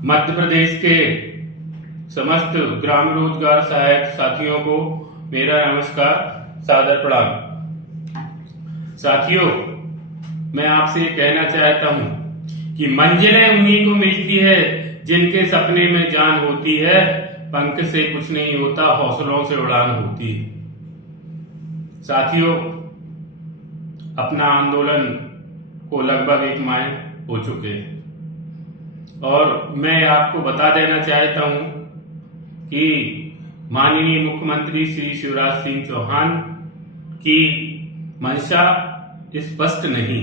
मध्य प्रदेश के समस्त ग्राम रोजगार सहायक साथियों को मेरा नमस्कार, सादर प्रणाम। साथियों, मैं आपसे कहना चाहता हूं कि मंजिलें उन्हीं को मिलती है जिनके सपने में जान होती है। पंख से कुछ नहीं होता, हौसलों से उड़ान होती है। साथियों, अपना आंदोलन को लगभग 1 माह हो चुके हैं और मैं आपको बता देना चाहता हूं कि माननीय मुख्यमंत्री श्री शिवराज सिंह चौहान की मंशा स्पष्ट नहीं।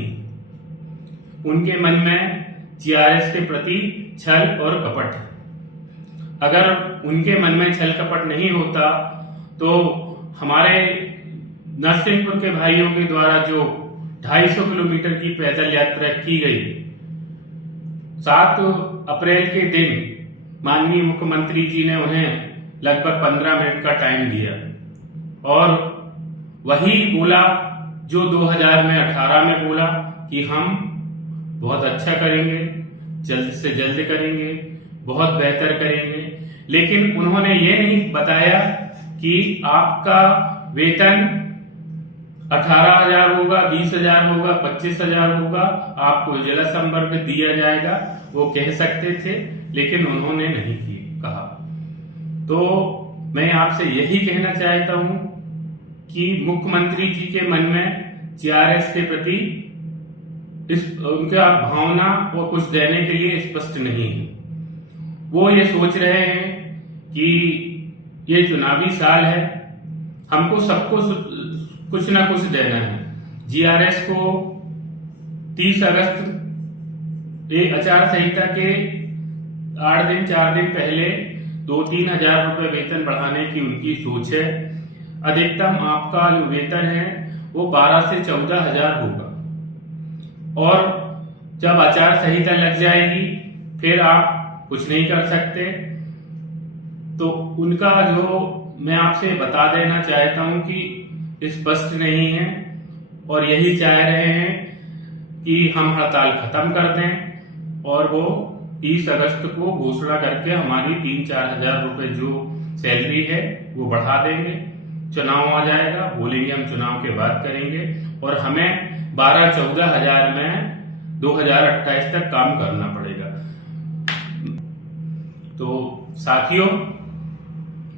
उनके मन में जीआरएस के प्रति छल और कपट है। अगर उनके मन में छल कपट नहीं होता तो हमारे नरसिंहपुर के भाइयों के द्वारा जो 250 किलोमीटर की पैदल यात्रा की गई, 7 अप्रैल के दिन माननीय मुख्यमंत्री जी ने उन्हें लगभग 15 मिनट का टाइम दिया और वही बोला जो 2018 में बोला कि हम बहुत अच्छा करेंगे, जल्द से जल्द करेंगे, बहुत बेहतर करेंगे। लेकिन उन्होंने ये नहीं बताया कि आपका वेतन 18,000 होगा, 20,000 होगा, 25,000 होगा, आपको जिला संवर्ग दिया जाएगा। वो कह सकते थे, लेकिन उन्होंने नहीं कहा। तो मैं आपसे यही कहना चाहता हूं कि मुख्यमंत्री जी के मन में जीआरएस के प्रति उनका भावना और कुछ देने के लिए स्पष्ट नहीं है। वो ये सोच रहे हैं कि ये चुनावी साल है, हमको सबको कुछ ना कुछ देना है। जीआरएस को 30 अगस्त एक आचार संहिता के 8 दिन 4 दिन पहले 2-3 हजार रुपए वेतन बढ़ाने की उनकी सोच है। अधिकतम आपका जो वेतन है वो 12 से 14 हजार होगा और जब आचार संहिता लग जाएगी फिर आप कुछ नहीं कर सकते। तो उनका जो मैं आपसे बता देना चाहता हूं कि स्पष्ट नहीं है और यही चाह रहे हैं कि हम हड़ताल खत्म कर दें और वो 30 अगस्त को घोषणा करके हमारी 3-4 हजार रुपए जो सैलरी है वो बढ़ा देंगे। चुनाव आ जाएगा, बोलेंगे हम चुनाव के बाद करेंगे और हमें 12-14 हजार में 2028 तक काम करना पड़ेगा। तो साथियों,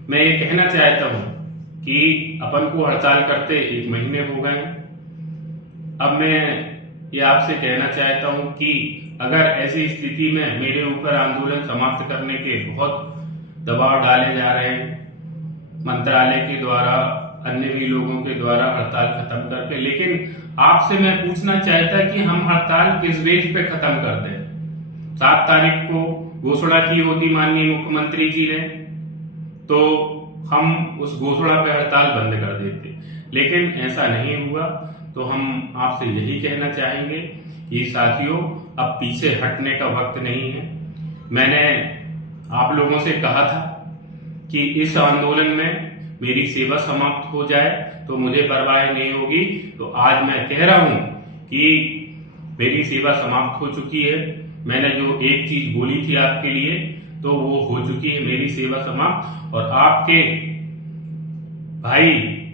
मैं ये कहना चाहता हूं कि अपन को हड़ताल करते 1 महीने हो गए। अब मैं ये आपसे कहना चाहता हूं कि अगर ऐसी स्थिति में मेरे ऊपर आंदोलन समाप्त करने के बहुत दबाव डाले जा रहे हैं मंत्रालय के द्वारा, अन्य भी लोगों के द्वारा हड़ताल खत्म करके, लेकिन आपसे मैं पूछना चाहता कि हम हड़ताल किस बेस पे खत्म कर दें? 7 तारीख को घोषणा की होती माननीय मुख्यमंत्री जी ने, तो हम उस घोषणा पे हड़ताल बंद कर देते, लेकिन ऐसा नहीं हुआ। तो हम आपसे यही कहना चाहेंगे कि साथियों, अब पीछे हटने का वक्त नहीं है। मैंने आप लोगों से कहा था कि इस आंदोलन में मेरी सेवा समाप्त हो जाए तो मुझे परवाह नहीं होगी। तो आज मैं कह रहा हूं कि मेरी सेवा समाप्त हो चुकी है। मैंने जो एक चीज बोली थी आपके लिए तो वो हो चुकी है, मेरी सेवा समाप्त। और आपके भाई,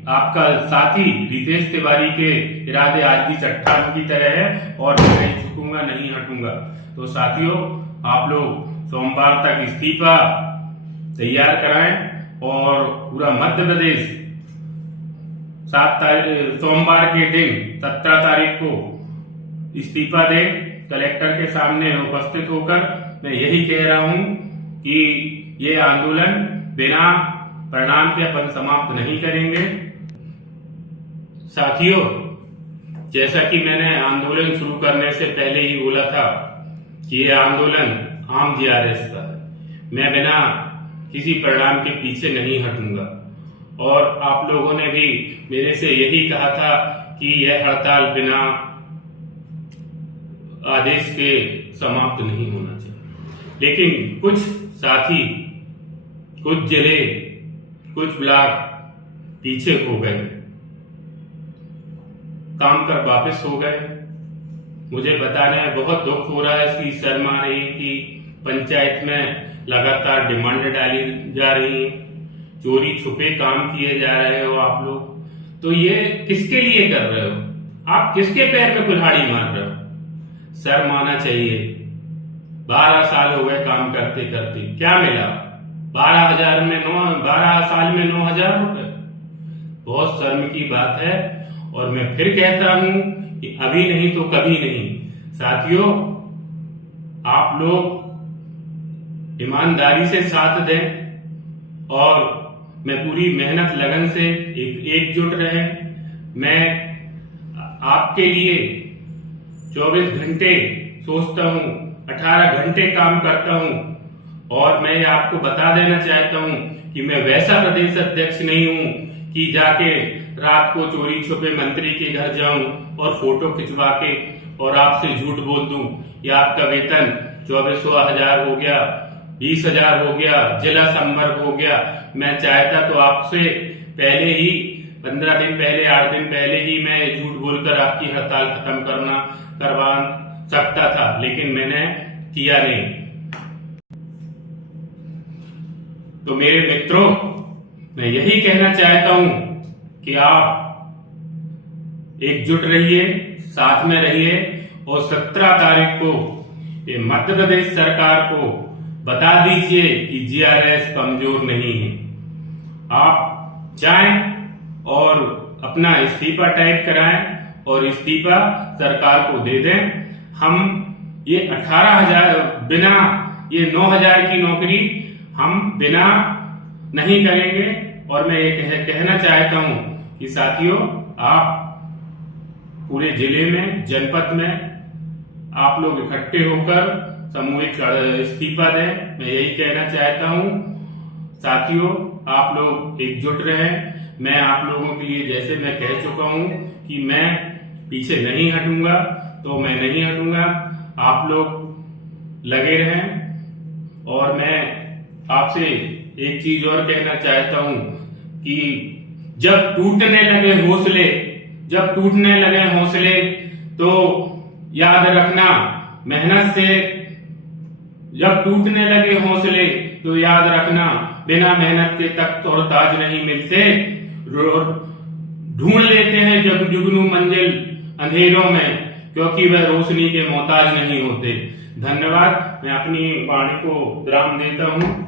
आपका साथी रितेश तिवारी के इरादे आज भी चट्टान की तरह है और मैं नहीं झुकूंगा, नहीं हटूंगा। तो साथियों, आप लोग सोमवार तक इस्तीफा तैयार कराएं और पूरा मध्य प्रदेश 7 तारीख सोमवार के दिन 17 तारीख को इस्तीफा दे कलेक्टर के सामने उपस्थित होकर। मैं यही कह रहा हूं कि ये आंदोलन बिना परिणाम के अपन समाप्त नहीं करेंगे। साथियों, जैसा कि मैंने आंदोलन शुरू करने से पहले ही बोला था कि ये आंदोलन आम जीआरएस का है। मैं बिना किसी परिणाम के पीछे नहीं हटूंगा और आप लोगों ने भी मेरे से यही कहा था कि यह हड़ताल बिना आदेश के समाप्त नहीं होना चाहिए। लेकिन कुछ साथी, कुछ जिले, कुछ ब्लॉक पीछे हो गए, काम पर वापस हो गए। मुझे बताने में बहुत दुख हो रहा है, इसकी शर्म आ रही कि पंचायत में लगातार डिमांड डाली जा रही है, चोरी छुपे काम किए जा रहे हो आप लोग, तो ये किसके लिए कर रहे हो? आप किसके पैर में कुल्हाड़ी मार रहे हो? शर्म आना चाहिए। 12 साल हो गए काम करते करते, क्या मिला? 12 साल में 9,000 रुपए। बहुत शर्म की बात है। और मैं फिर कहता हूं कि अभी नहीं तो कभी नहीं। साथियों, आप लोग ईमानदारी से साथ दें और मैं पूरी मेहनत लगन से एकजुट रहे। मैं आपके लिए 24 घंटे सोचता हूं, 18 घंटे काम करता हूं। और मैं आपको बता देना चाहता हूं कि मैं वैसा प्रदेश अध्यक्ष नहीं हूं कि जाके रात को चोरी छुपे मंत्री के घर जाऊं और फोटो खिंचवा के और आपसे झूठ बोल दूं कि आपका वेतन 24,000 हो गया, 20,000 हो गया, जिला संवर्ग हो गया। मैं चाहता तो आपसे पहले ही 15 दिन पहले, 8 दिन पहले ही मैं झूठ बोलकर आपकी हड़ताल खत्म करवा सकता था, लेकिन मैंने किया नहीं। तो मेरे मित्रों, मैं यही कहना चाहता हूं कि आप एकजुट रहिए, साथ में रहिए और 17 तारीख को ये मध्य प्रदेश सरकार को बता दीजिए कि जीआरएस कमजोर नहीं है। आप जाएं और अपना इस्तीफा टाइप कराएं और इस्तीफा सरकार को दे दें। हम ये 18,000 बिना ये 9,000 की नौकरी हम बिना नहीं करेंगे। और मैं ये कहना चाहता हूं कि साथियों, आप पूरे जिले में, जनपद में आप लोग इकट्ठे होकर सामूहिक इस्तीफा दें। मैं यही कहना चाहता हूं। साथियों, आप लोग एकजुट रहें। मैं आप लोगों के लिए, जैसे मैं कह चुका हूं कि मैं पीछे नहीं हटूंगा, तो मैं नहीं हटूंगा। आप लोग लगे रहें। और मैं आपसे एक चीज और कहना चाहता हूं कि जब टूटने लगे हौसले तो याद रखना, मेहनत से जब टूटने लगे हौसले तो याद रखना, बिना मेहनत के तख्त और ताज नहीं मिलते। ढूंढ लेते हैं जब जुगनू मंजिल अंधेरों में, क्योंकि वह रोशनी के मोहताज नहीं होते। धन्यवाद। मैं अपनी वाणी को विराम देता हूं।